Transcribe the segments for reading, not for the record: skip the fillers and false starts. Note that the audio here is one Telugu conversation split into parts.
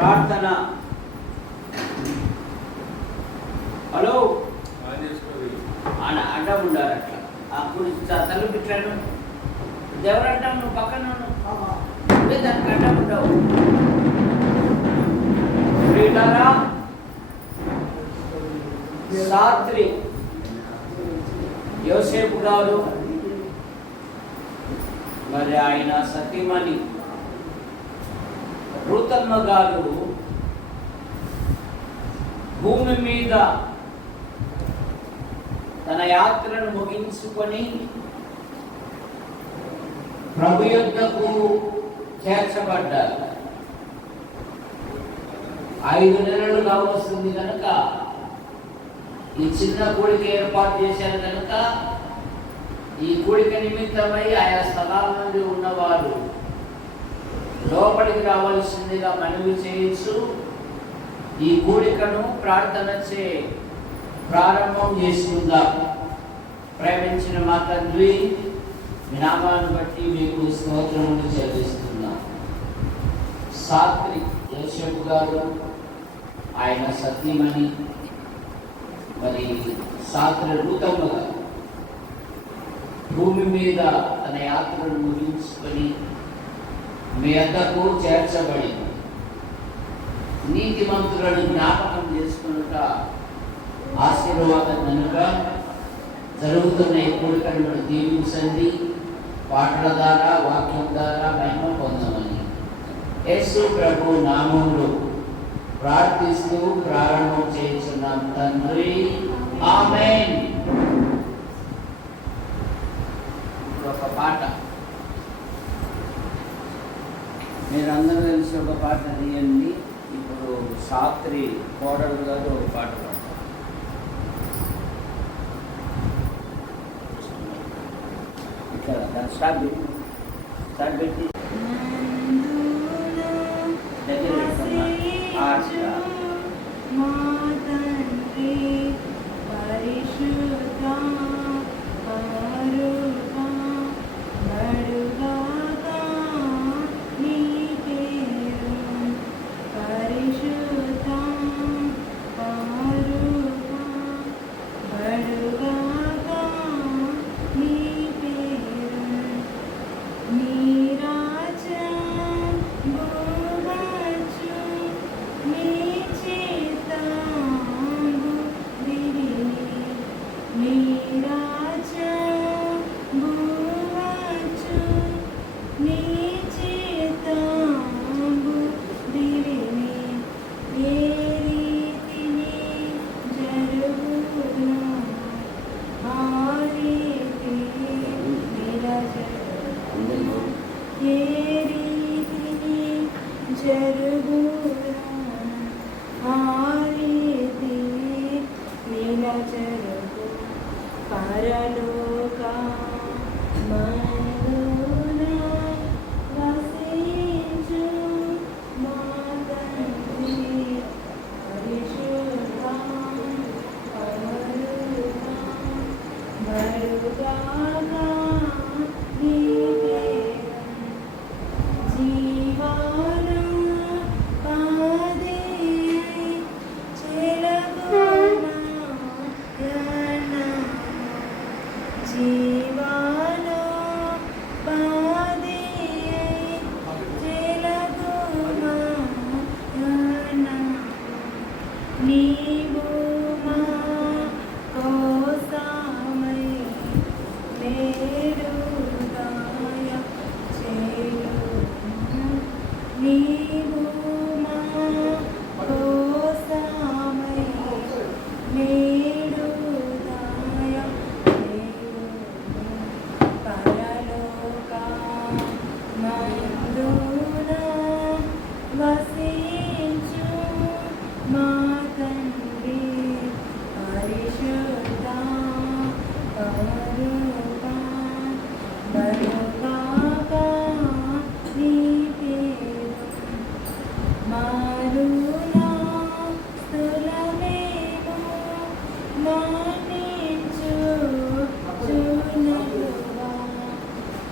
ప్రార్థన. హలో అడ్డం ఉండాలి అట్లా. అప్పుడు తల్లి పెట్టాను ఎవరు అంటావు, నువ్వు పక్కన నువ్వే దానికి అడ్డం ఉండవు. ప్రియులారా, రాత్రి యోసేపు గారు మరి ఆయన సతీమణి రూతమ్మ గారు భూమి మీద తన యాత్రను ముగించుకొని ప్రభు యొద్దకు చేర్చబడ్డారు. 5 నెలలు కావస్తుంది కనుక ఈ చిన్న కూడిక ఏర్పాటు చేశారు కనుక ఈ కూడిక నిమిత్తమై ఆయా స్థలాల నుండి ఉన్నవారు లోపలికి రావాల్సిందిగా మనవి చేయొచ్చు. ఈ కూడికను ప్రార్థనచే ప్రారంభం చేసుకుందాం. ప్రేమించిన మా తండ్రి, మీ నామాన్ని బట్టి మీకు స్తోత్రములు చెల్లిస్తున్నాం. సాత్రి యోసేపు గారు, ఆయన సతీమణి మరి సాత్రి రూతమ్మ గారు భూమి మీద తన యాత్రను ముగించుకొని మీ వద్దకు చేర్చబడింది. నీతిమంతులను జ్ఞాపకం చేసుకున్నట ఆశీర్వాదం కనుక జరుగుతున్న ఈ కూడికను దీవించండి. పాటల ద్వారా, వాక్యం ద్వారా మహిమ పొందమని యేసు ప్రభు నామములో ప్రార్థిస్తూ ప్రారంభం చేస్తున్నాం తండ్రి, ఆమేన్. ఒక పాట మీరందరూ కలిసి ఒక పాట తీయండి. ఇప్పుడు సాత్రి కోడలు గారు ఒక పాట పాడతారు. ఇక్కడ దాన్ని స్టార్ట్ పెట్టి దగ్గర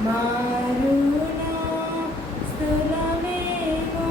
Maruna, Stulamemo,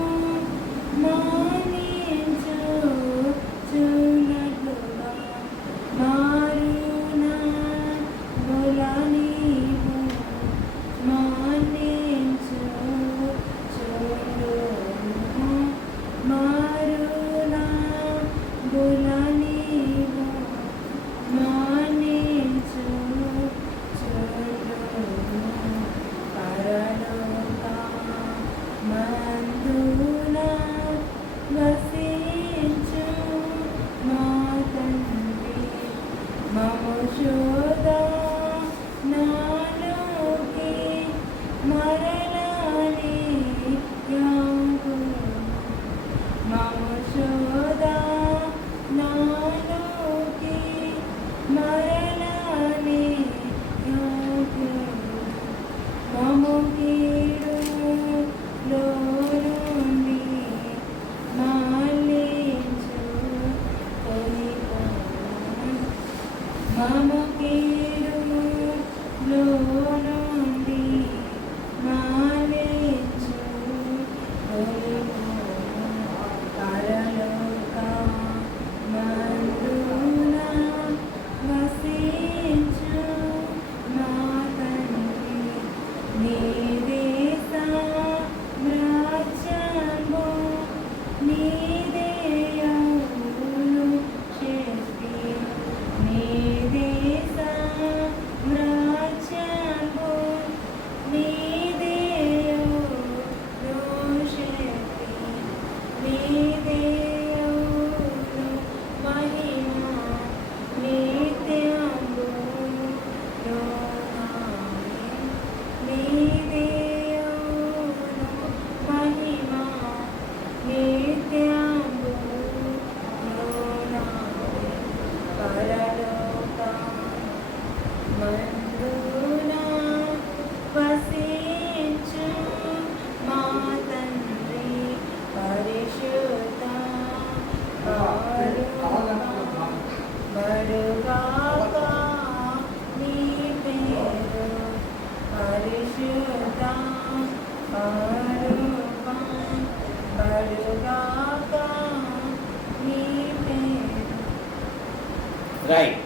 రైట్.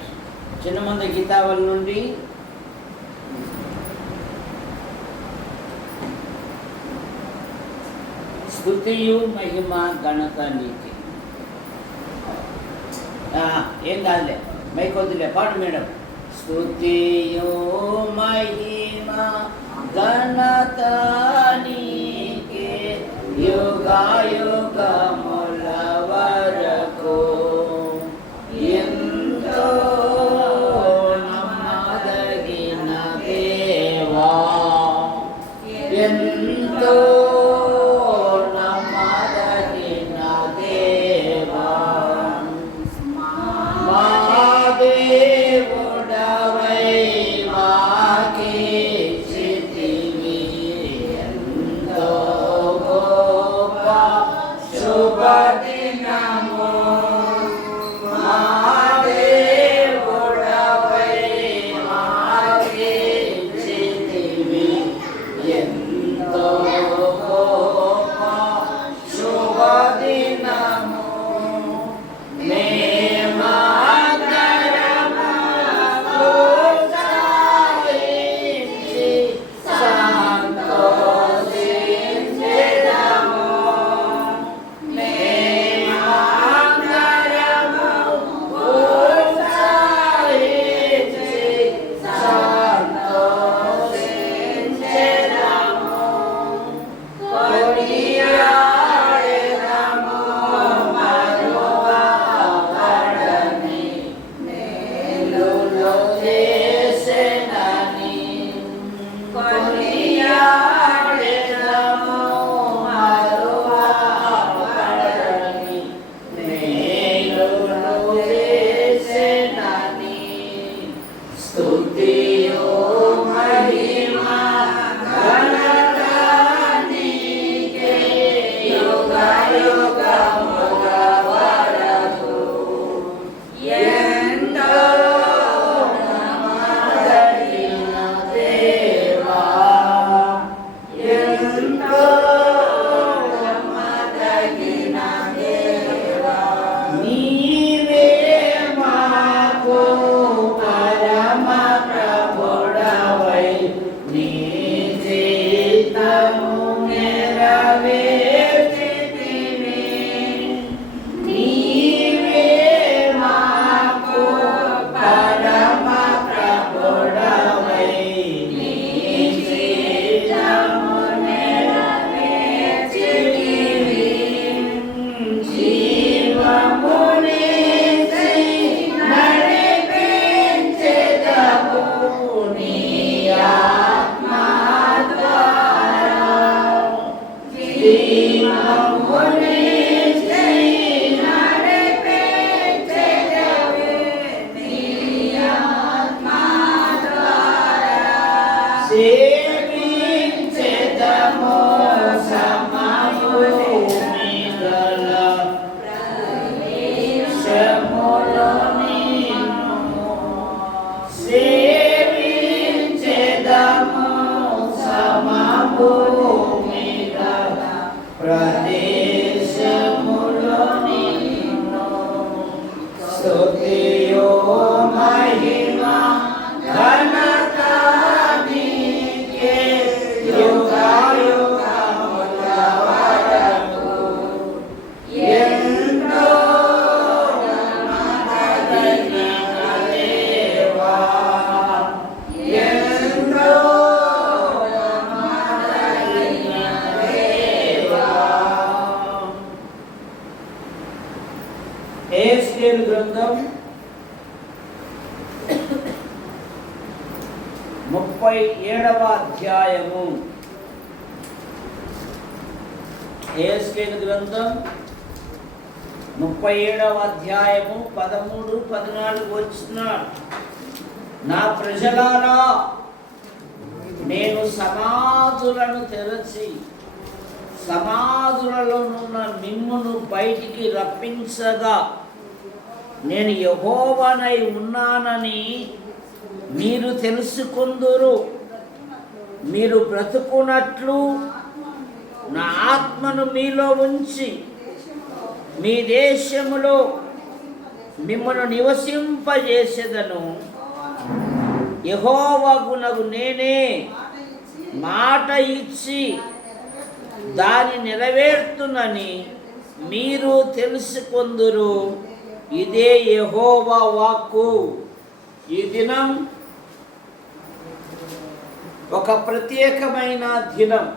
చిన్నమంద గీతావళి నుండి స్తుతియు మహిమ ఘనత నీకే. ఏం కాదులే, మైకొద్దులే, పాడు మేడం. స్తుతియు మహిమ ఘనత నీకే యుగాయుగముల వరకు ఎంతో నమ్మదగిన దేవా, ఎంతో నమ్మదగిన దేవా, మా దేవుడవై మాకిచ్చితివి ఎంతో గొప్ప స్తుతియు మహిమ ఘనత నీకే యుగయుగముల వరకు. ఎంతో నమ్మదగిన దేవా, ఎంతో నమ్మదగిన దేవా. ఎహెజ్కేలు గ్రంథం 37వ అధ్యాయము. ఎహెజ్కేలు గ్రంథం 37వ అధ్యాయము 13, 14 వచనాలు. నా ప్రజలారా, నేను సమాధులను తెరచి సమాధులలోనున్న మిమ్మును బయటికి రప్పించగా నేను యెహోవానై ఉన్నానని మీరు తెలుసుకొందురు. మీరు బ్రతుకున్నట్లు నా ఆత్మను మీలో ఉంచి మీ దేశములో మిమ్మల్ని నివసింపజేసేదను. యెహోవాగునగు నేనే మాట ఇచ్చి దాన్ని నెరవేర్తునని మీరు తెలుసుకొందురు. ఇదే యెహోవా వాక్కు. ఈ దినం ఒక ప్రత్యేకమైన దినం.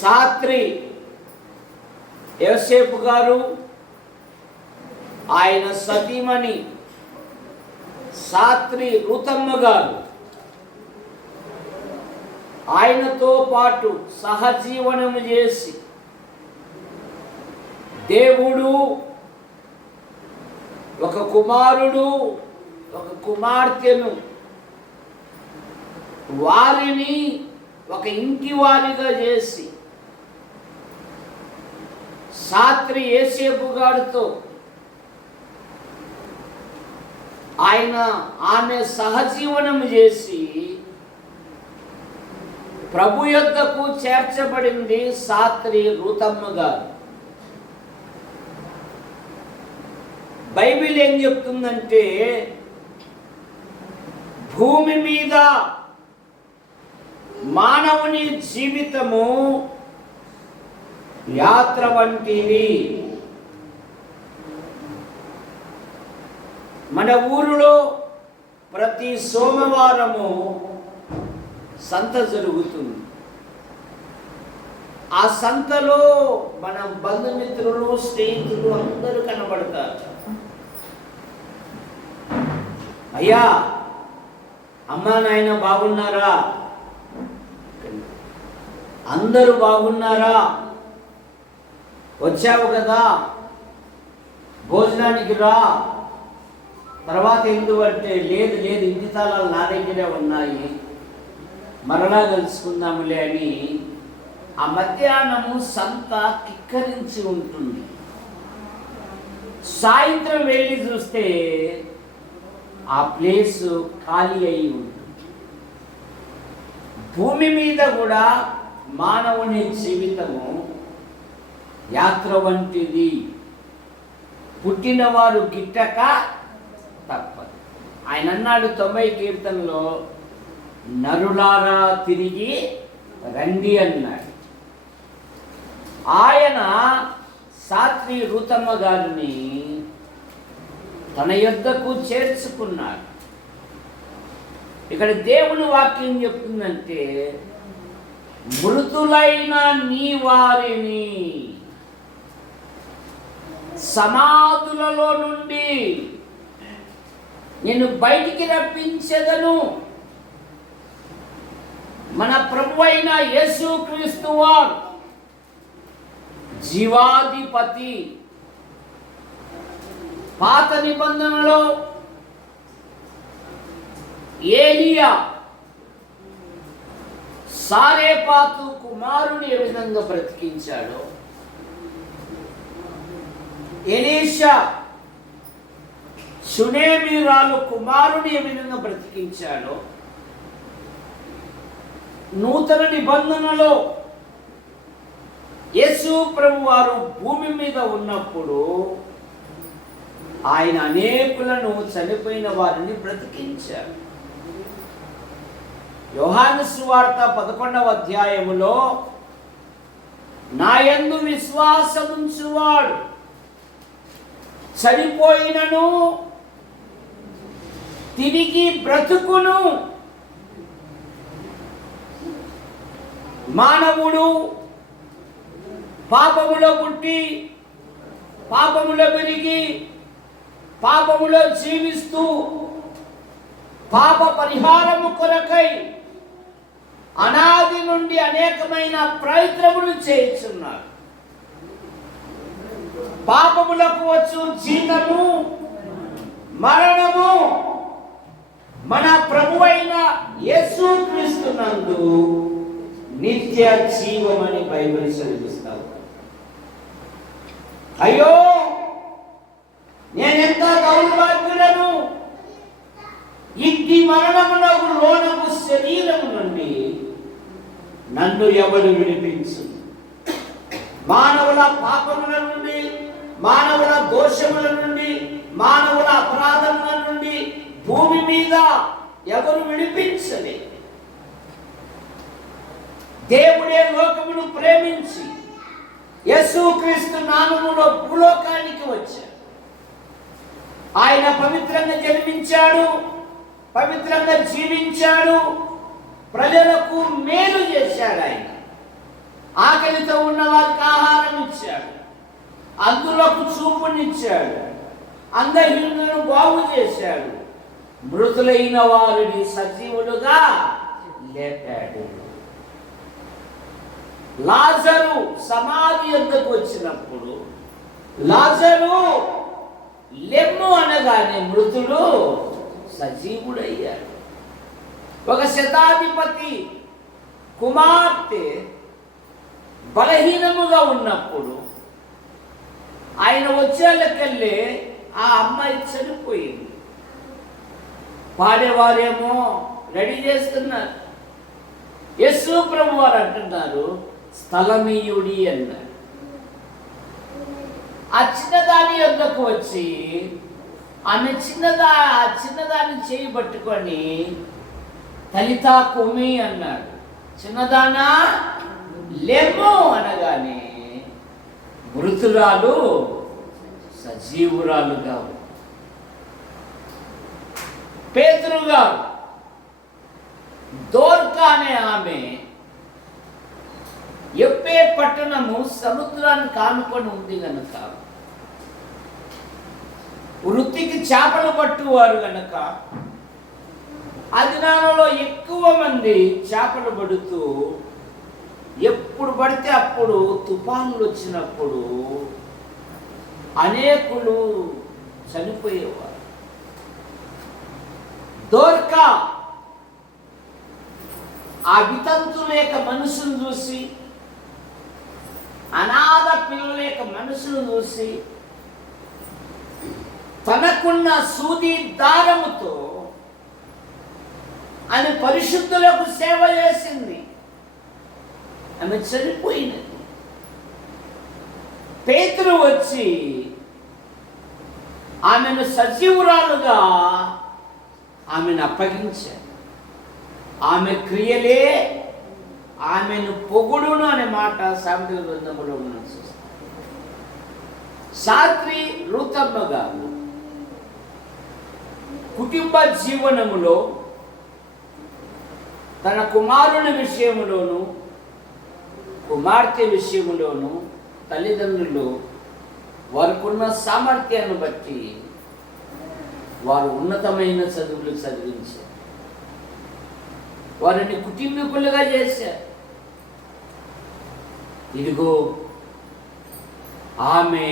సాత్రి యోసేపు గారు, ఆయన సతీమణి సాత్రి రూతమ్మ గారు ఆయనతో పాటు సహజీవనం చేసి దేవుడు ఒక కుమారుడు ఒక కుమార్తెను వారిని ఒక ఇంటి వారిగా చేసి సాత్రి యోసేపు గారితో ఆమె సహజీవనం చేసి ప్రభు యొద్దకు చేర్చబడింది సాత్రి రూతమ్మ గారు. బైబిల్ ఏం చెప్తుందంటే, భూమి మీద మానవుని జీవితము యాత్ర వంటిది. మన ఊరిలో ప్రతి సోమవారము సంత జరుగుతుంది. ఆ సంతలో మన బంధుమిత్రులు స్నేహితులు అందరూ కనబడతారు. అయ్యా, అమ్మా నాయన బాగున్నారా? అందరూ బాగున్నారా? వచ్చావు కదా, భోజనానికి రా. తర్వాత ఎందుకంటే లేదు లేదు, ఇంటి తాళాలు నా దగ్గరే ఉన్నాయి, మరలా కలుసుకుందాములే అని ఆ మధ్యాహ్నము సంత కిక్కరించి ఉంటుంది. సాయంత్రం వెళ్ళి చూస్తే ఆ ప్లేస్ ఖాళీ అయి ఉంటుంది. భూమి మీద కూడా మానవుని జీవితము యాత్ర వంటిది. పుట్టినవారు గిట్టక తప్పదు. ఆయన అన్నాడు 90 కీర్తనలో, నరులారా తిరిగి రండి అన్నాడు. ఆయన సాత్రి రూతమ్మ గారిని తన యొద్దకు చేర్చుకున్నాడు. ఇక్కడ దేవుని వాక్యం చెప్తుందంటే, మృతులైన నీ వారిని సమాధులలో నుండి నేను బయటికి రప్పించెదను. మన ప్రభు అయిన యేసుక్రీస్తు వారు జీవాధిపతి. పాత నిబంధనలో ఏలియా సారేపాతు కుమారుని ఏ విధంగా బ్రతికించాడో, ఎలీషా షునేమీరాలు కుమారుని ఏ విధంగా బ్రతికించాడో, నూతన నిబంధనలో యేసు ప్రభు వారు భూమి మీద ఉన్నప్పుడు ఆయన అనేకులను చనిపోయిన వారిని బ్రతికించారు. యోహాను సువార్త 11వ అధ్యాయములో నా యందు విశ్వాసముంచువాడు చనిపోయినను తిరిగి బ్రతుకును. మానవుడు పాపములో పుట్టి పాపములో పెరిగి పాపములో జీవిస్తూ పాప పరిహారము కొరకై అనాది నుండి అనేకమైన ప్రయత్నములు చేస్తున్నారు. పాపములకు వచ్చు జీతము మరణము. మన ప్రభువైన యేసుక్రీస్తునందు నిత్య జీవమని బైబిల్ సెలవిస్తావు. అయ్యో, నేనెంత దౌర్భాగ్యులను! ఇట్టి మరణమునకు లోనకు శరీరము నుండి నన్ను ఎవడు విడిపించు? మానవుల పాపముల నుండి, మానవుల దోషముల నుండి, మానవుల అపరాధముల నుండి భూమి మీద ఎవరు విడిపించలే. దేవుడే లోకమును ప్రేమించి యేసుక్రీస్తు నామములో భూలోకానికి వచ్చాడు. ఆయన పవిత్రంగా జన్మించాడు, పవిత్రంగా జీవించాడు, ప్రజలకు మేలు చేశాడు. ఆయన ఆకలితో ఉన్న వారికి ఆహారం ఇచ్చాడు, అందులకు చూపునిచ్చాడు, అందహీనులను బాగు చేశాడు, మృతులైన వారిని సజీవులుగా లేపాడు. లాజరు సమాధి యొద్దకు వచ్చినప్పుడు లాజరు లెమ్ము అనగానే మృతుడు సజీవుడయ్యాడు. ఒక శతాధిపతి కుమార్తె బలహీనముగా ఉన్నప్పుడు ఆయన వచ్చేళ్ళకెళ్ళి ఆ అమ్మాయి చనిపోయింది. పాడేవారేమో రెడీ చేస్తున్నారు. యేసు ప్రభు వారు అంటున్నారు, స్థలమీయుడి అన్నారు. ఆ చిన్నదాని యొద్దకు వచ్చి ఆమె చిన్నదాన్ని చేయి పట్టుకొని తలితా కుమి అన్నాడు. చిన్నదానా లెమ్ము అనగానే మృతురాలు సజీవురాలుగా పేతురుగా దోర్కా అనే ఆమె యొప్పే పట్టణము సముద్రాన్ని కానుకొని ఉంది గనుక వృత్తికి చేపలు పట్టువారు గనక ఆ దినాలలో ఎక్కువ మంది చేపలు పడుతూ ఎప్పుడు పడితే అప్పుడు తుఫానులు వచ్చినప్పుడు అనేకులు చనిపోయేవారు. దోర్కా ఆ వితంతుల యొక్క మనసును చూసి, అనాథ పిల్లల యొక్క మనసును చూసి తనకున్న సూది దారముతో ఆమె పరిశుద్ధులకు సేవ చేసింది. ఆమె చనిపోయినది. పేతురు వచ్చి ఆమెను సజీవురాలుగా ఆమెను అప్పగించాడు. ఆమె క్రియలే ఆమెను పొగుడును అనే మాట సామెతల గ్రంథంలో మనం చూస్తాం. సాత్రి రూతమ్మ గారు కుటుంబ జీవనములో తన కుమారుని విషయంలోను కుమార్తె విషయంలోను తల్లిదండ్రులు వారికున్న సామర్థ్యాన్ని బట్టి వారు ఉన్నతమైన చదువులు చదివించారు. వారిని కుటుంబీకులుగా చేశారు. ఇదిగో ఆమె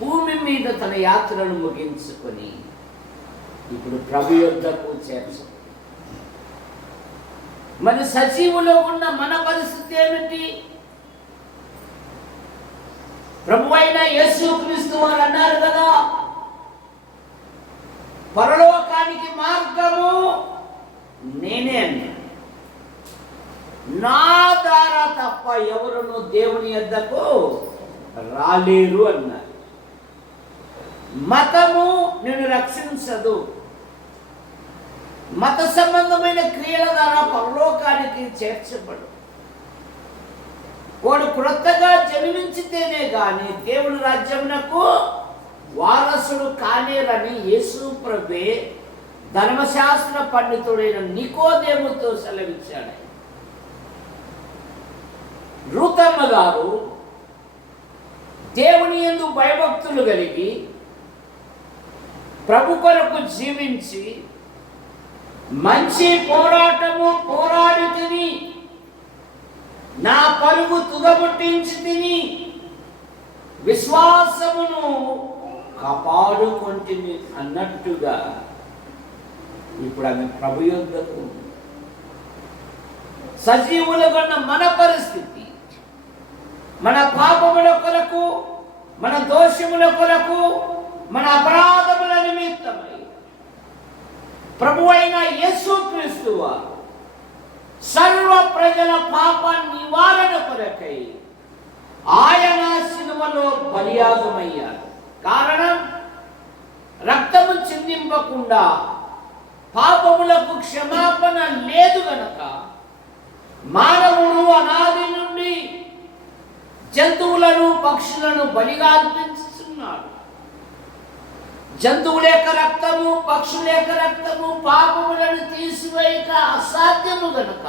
భూమి మీద తన యాత్రను ముగించుకొని ఇప్పుడు ప్రభు యొద్దకు చేర్చు. మరి సజీవులో ఉన్న మన పరిస్థితి ఏమిటి? ప్రభు అయిన యేసుక్రీస్తు వారు అన్నారు కదా, పరలోకానికి మార్గము నేనే అన్నాడు. నా ద్వారా తప్ప ఎవరును దేవుని యొద్దకు రాలేరు అన్నారు. మతము నిన్ను రక్షించదు. మత సంబంధమైన క్రియల ద్వారా పరలోకానికి చేర్చబడు. వాడు క్రొత్తగా జన్మించితేనే గాని దేవుని రాజ్యమునకు వారసుడు కానేరని యేసు ప్రభువే ధర్మశాస్త్ర పండితుడైన నికోదేముతో సెలవిచ్చాడు. రూతమ్మ గారు దేవుని యందు భయభక్తులు కలిగి ప్రభు కొరకు జీవించి మంచి పోరాటము పోరాడి తిని నా పరుగు తుదముట్టించి తిని విశ్వాసమును కాపాడుకొంటిని అన్నట్టుగా ఇప్పుడు ఆమె ప్రభు యొద్దకు సజీవులుగా మన పరిస్థితి, మన పాపముల కొరకు, మన దోషముల కొరకు, మన అపరాధముల నిమిత్తమై ప్రభువైన యేసుక్రీస్తు వారు సర్వ ప్రజల పాప నివారణ కొరకై ఆయన సిలువలో బలియాగమయ్యారు. కారణం, రక్తము చిందింపకుండా పాపములకు క్షమాపణ లేదు గనక మానవుడు అనాది నుండి జంతువులను పక్షులను బలిగా అర్పించుతున్నాడు. జంతువుల యొక్క రక్తము, పక్షుల యొక్క రక్తము పాపములను తీసివేయక అసాధ్యము గనుక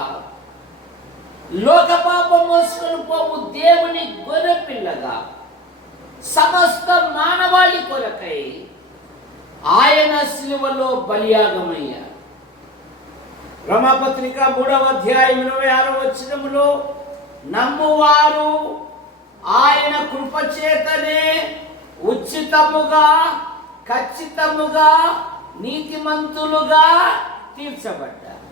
లోక పాపం మోసుకొని పోవు దేవుని గొర్రె పిల్లగా సమస్త మానవాళి కొరకై ఆయన సిలువలో బలియాగమయ్యారు. రోమాపత్రిక 3వ అధ్యాయం 26వ వచనములో నమ్మువారు ఆయన కృపచేతనే ఉచితముగా ఖచ్చితముగా నీతిమంతులుగా తీర్చబడ్డారు.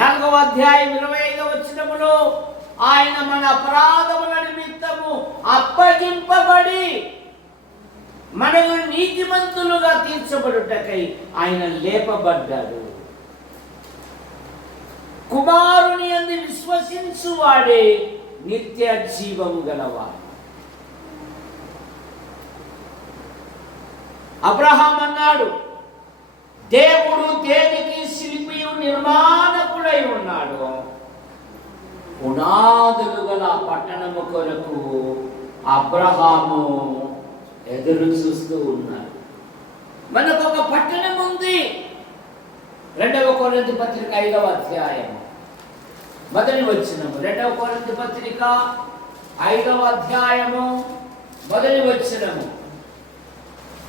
4వ అధ్యాయం 25వ వచనములో ఆయన మన అపరాధముల నిమిత్తము అప్పగింపబడి మనము నీతిమంతులుగా తీర్చబడుటకై ఆయన లేపబడ్డాడు. కుమారుని యందు విశ్వసించువాడే నిత్య జీవము గలవాడు. అబ్రహాం అన్నాడు, దేవుడు దేనికి శిల్పియు నిర్మాణకుడై ఉన్నాడు. పునాదులు గల పట్టణము కొరకు అబ్రహాము ఎదురు చూస్తూ ఉన్నాడు. మనకు ఒక పట్టణం ఉంది. 2వ కొరింథీ పత్రిక 5వ అధ్యాయం మొదటి వచనము. 2వ కొరింథీ పత్రిక 5వ అధ్యాయము మొదటి వచనము.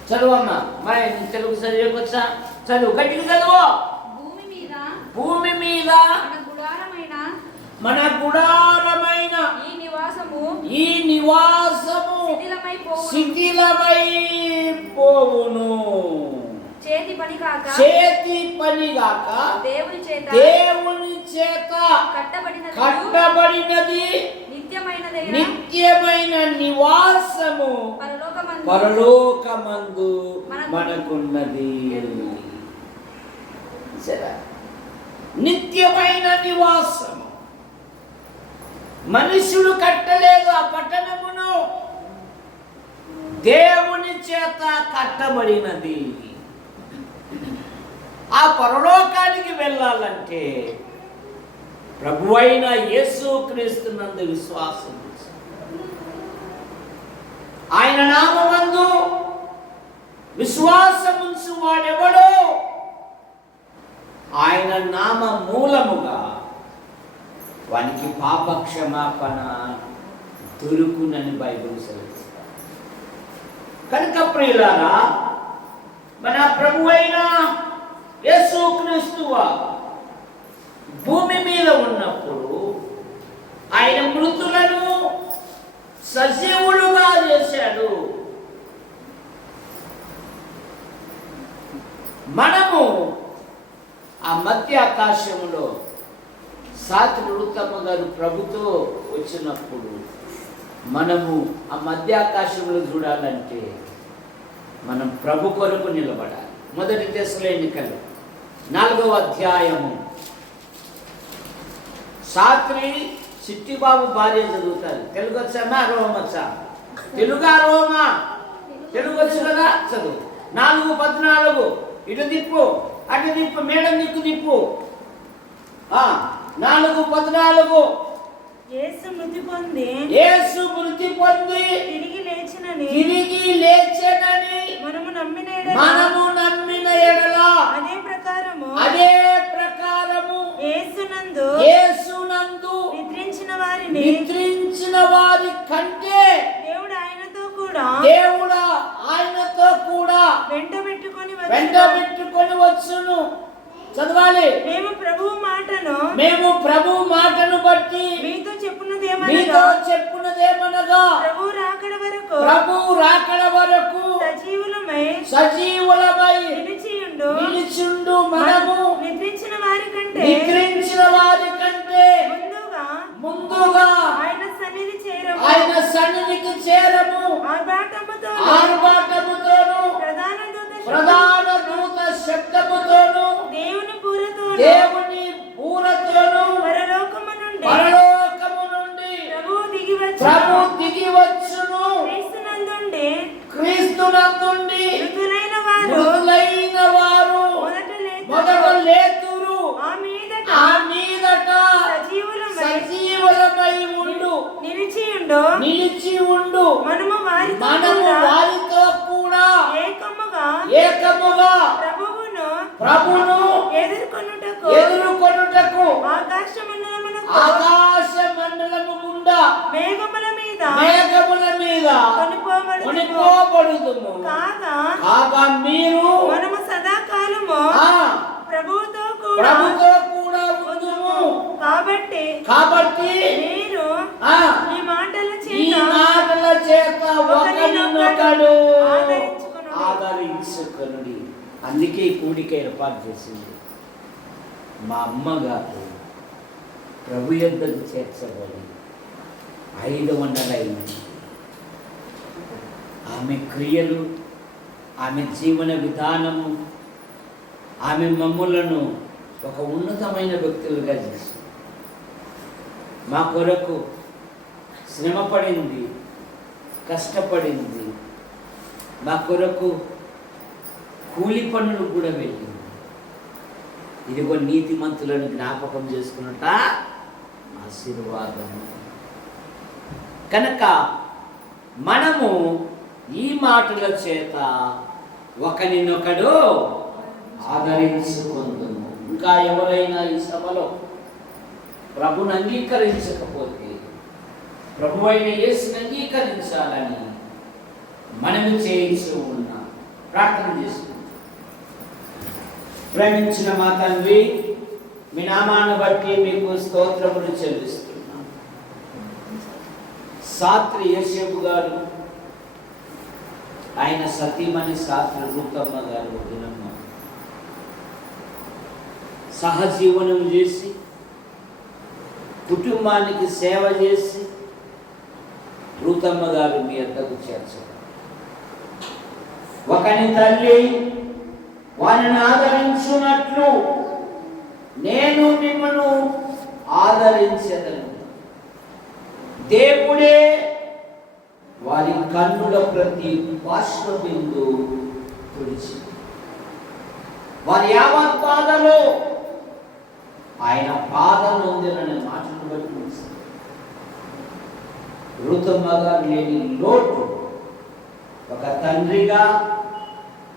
చదువమ్మా. మరి తెలుగు చదివచ్చా? చదువు, గట్టిగా చదువు. భూమి మీద మన గుడారమైన ఈ నివాసము శిథిలమైపోవును. చేతి పని గాక దేవుని చేత కట్టబడినది నిత్యమైన నివాసము పరలోకమందు మనకున్నది. నిత్యమైన నివాసము. మనుషుడు కట్టలేదు ఆ పట్టణమును, దేవుని చేత కట్టబడినది. ఆ పరలోకానికి వెళ్ళాలంటే ప్రభువైన యేసుక్రీస్తునందు విశ్వాసం, ఆయన నామమందు విశ్వాసముంచు వాడెవడో ఆయన నామ మూలముగా వానికి పాప క్షమాపణ దొరుకునని బైబిల్ సెలవిస్తుంది. కనుక ప్రియులారా, మన ప్రభువైన యేసుక్రీస్తు భూమి మీద ఉన్నప్పుడు ఆయన మృతులను సజీవులుగా చేశాడు. మనము ఆ మధ్య ఆకాశములో సాతి రూతమ్మ గారు ప్రభుతో వచ్చినప్పుడు మనము ఆ మధ్య ఆకాశంలో చూడాలంటే మనం ప్రభు కొరకు నిలబడాలి. 1 తెస్సలోనికలు 4వ అధ్యాయము. సాత్రి చిట్టిబాబు భార్య చదువుతారు. తెలుగు వచ్చామా? రోమచ్చా? తెలుగా రోమా? తెలుగు వచ్చు కదా, చదువు. 4:14 ఇటు తిప్పు, అటు తిప్పు, మేడం దిక్కు తిప్పు. 4:14 యేసు మృతి పొంది తిరిగి లేచెనని మనము నమ్మిన ఎడల అదే ప్రకారము యేసునందు నిద్రించిన వారి కంటే దేవుడు ఆయనతో కూడా వెంట పెట్టుకొని వచ్చును. చదవాలి. మేము ప్రభువు మాటను బట్టి మీతో చెప్పున్నదేమనగా ప్రభు రాకడ వరకు సజీవులమై నిలిచిండు మనము నిద్రించిన వారి కంటే ముందుగా ఆయన సన్నిధికి చేరము. ఆర్భాటముతోను ప్రధాన దూత శబ్దముతోను దేవుని బూరతోను పరలోకము నుండి ప్రభు దిగి వచ్చును. క్రీస్తునందుండి మృతులైన వారు మొదట లేతురు. ఆ మీదట సజీవులమై నిలిచి ఉండు. మనము వారితో కూడా ఏకముగా ప్రభువును ఎదుర్కొనుటకు ఆకాశ మండలము గుండా మేఘముల మీద కొనిపోబడుదుము. కాగా మీరు మనము సదాకాలము ప్రభువుతో కూడా ఉందుము. కాబట్టి మీరు ఈ మాటల చేత ఒకరినొకడు ఆదరించుకొనుడి. అందుకే ఈ కూడిక ఏర్పాటు చేసింది. మా అమ్మగారు ప్రభు యొద్దకు చేర్చబడి 5 నెలలైంది. ఆమె క్రియలు, ఆమె జీవన విధానము, ఆమె మమ్ములను ఒక ఉన్నతమైన వ్యక్తులుగా చేసింది. మా కొరకు శ్రమపడింది, కష్టపడింది. మా కొరకు కూలి పనులు కూడా వెళ్ళింది. ఇదిగో నీతిమంతులను జ్ఞాపకం చేసుకున్నట ఆశీర్వాదము. కనుక మనము ఈ మాటల చేత ఒకరినొకడు ఆదరించుకుందాము. ఇంకా ఎవరైనా ఈ సభలో ప్రభుని అంగీకరించకపోతే ప్రభు అయిన యేసుని అంగీకరించాలని మనము చేయించు ఉన్నా ప్రార్థన చేసుకుంటాం. ప్రేమించిన మా తండ్రి, మీ నామాన్ని బట్టి మీకు స్తోత్రములు చెల్లిస్తున్నాం. సాత్రి యేసేపు గారు, ఆయన సతీమణి సాత్రి రూపమ్మ గారు దినమ్మ సహజీవనం చేసి కుటుంబానికి సేవ చేసి రూతమ్మ గారు మీ వద్దకు చేర్చారు. ఒకని తల్లి వారిని ఆదరించున్నట్లు నేను మిమ్మల్ని ఆదరించదను. దేవుడే వారి కన్నుల ప్రతి బాష్పబిందు తుడిచి వారి యావత్ పాదలో ఆయన పాదం ఉందిననే మాటను బట్టి రూతమ్మ గారు లేని లోటు ఒక తండ్రిగా,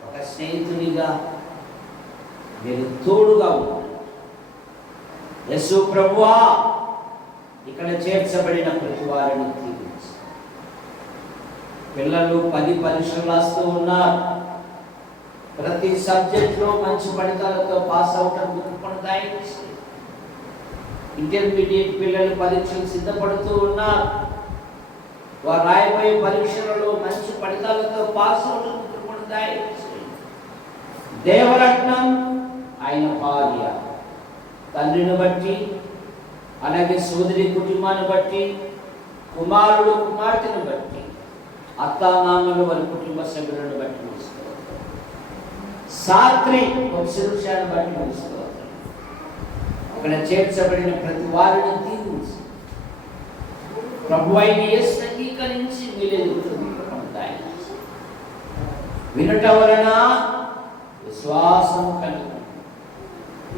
ఒక స్నేహితునిగా మీరు తోడుగా ఉన్నారు. యేసు ప్రభువా, ఇక్కడ చేర్చబడిన ప్రతి వారిని దీవించు. పిల్లలు 10 పరీక్షలు రాస్తూ ఉన్నారు. ప్రతి సబ్జెక్ట్లో మంచి ఫలితాలతో పాస్ అవటానికి పడతాయి. ఇంటర్మీడియట్ పిల్లలు పరీక్షలు సిద్ధపడుతూ ఉన్నారు. వారు రాయబోయే పరీక్షలలో మంచి ఫలితాలతో పాస్ అవటానికి పడతాయి. దేవరత్నం ఆయన భార్య తండ్రిని బట్టి, అలాగే సోదరి కుటుంబాన్ని బట్టి, కుమారుడు కుమార్తెను బట్టి, అత్తామామలు వారి కుటుంబ సభ్యులను బట్టి సాత్రి వంశవృక్షాన్ని బట్టి తెలుసుకోవాలి. అక్కడ చేర్చబడిన ప్రతి వారిని దీవించి ప్రభు అయిన యేసుని అంగీకరించి మీరే పొందాయి. వినుట వలన విశ్వాసం కలుగు.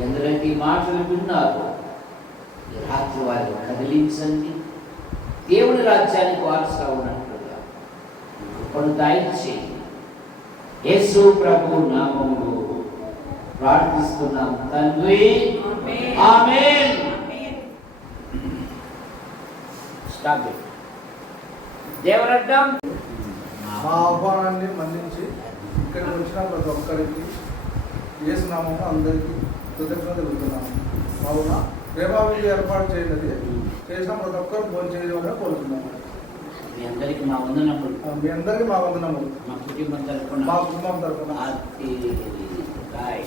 ఎందరైతే ఈ మాటలు విన్నారు ఈ రాత్రి వారిని కదిలించండి. దేవుని రాజ్యానికి వారసుగా ఉన్నట్లుగా కృపను దయచేయండి. యేసు ప్రభు నామములో ప్రార్థిస్తున్నాం తండ్రి, ఆమేన్. స్టాప్. దేవరడ్డం మా ఆహ్వానాన్ని మన్నించి ఇక్కడికి వచ్చిన ప్రతి ఒక్కరికి యేసు నామమున అందరికీ కృతజ్ఞతలు తెలుపుతున్నాము. కావున ప్రేమాభివృద్ధి ఏర్పాటు చేయనది చేసిన ప్రతి ఒక్కరు భోజనం చేయడం కోరుతున్నాము. మీ అందరికీ మా వందనములు. మీ అందరికీ మా వందనములు. మా కుటుంబం తరపున మా కుటుంబం తరపున ఆర్తి రాయ్